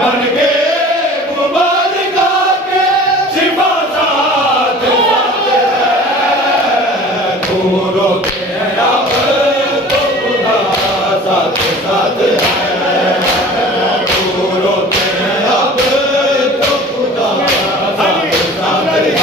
बन के गुबार गा के शिफा साथ साथ है। तुम रोते हैं अब तो खुदा साथ साथ है। तुम रोते हैं अब तो खुदा साथ साथ है।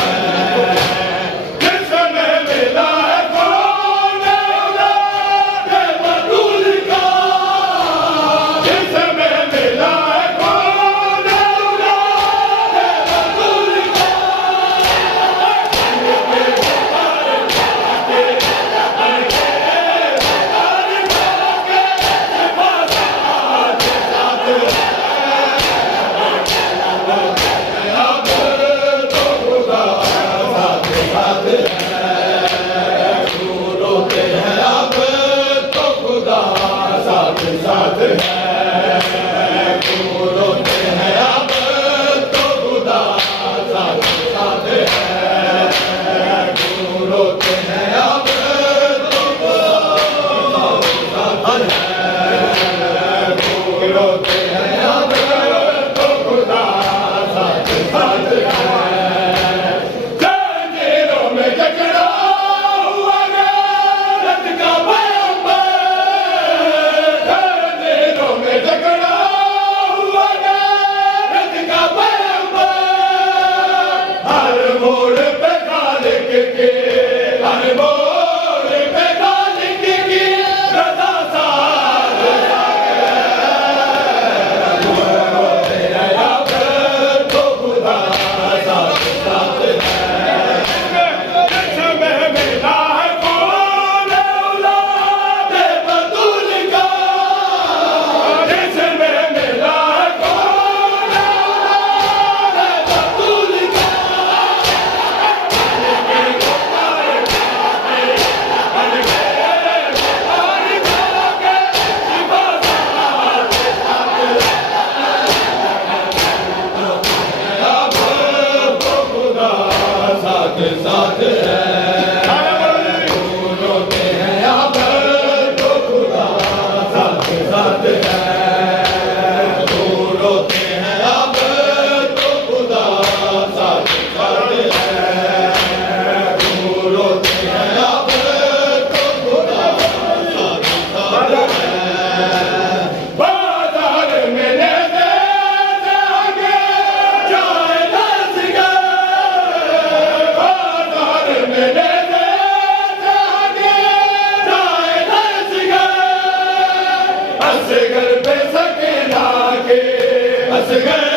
साथ है। तुम रोते हैं अब तो खुदा साथ साथ है। तुम रोते हैं अब तो खुदा साथ है। तुम रोते हैं अब तो खुदा साथ साथ है। जंजीरों में जकड़ा हुआ गैरत का मोड़ पे खालिक के, हर मोड़ पे खालिक की रज़ा साथ है। तुम रोते हैं अब तो खुदा साथ साथ है। जिसमें मिला है कौन औलाद बतूल का, जिसमें मिला है कौन औलाद बतूल का। साथ है। तुम रोते हैं अब तो खुदा साथ साथ है। तुम रोते हैं अब तो खुदा साथ साथ है। तुम रोते हैं अब तो खुदा साथ साथ है। बाजार में लेते जाके जाए दस असगर पे सके लाके असगर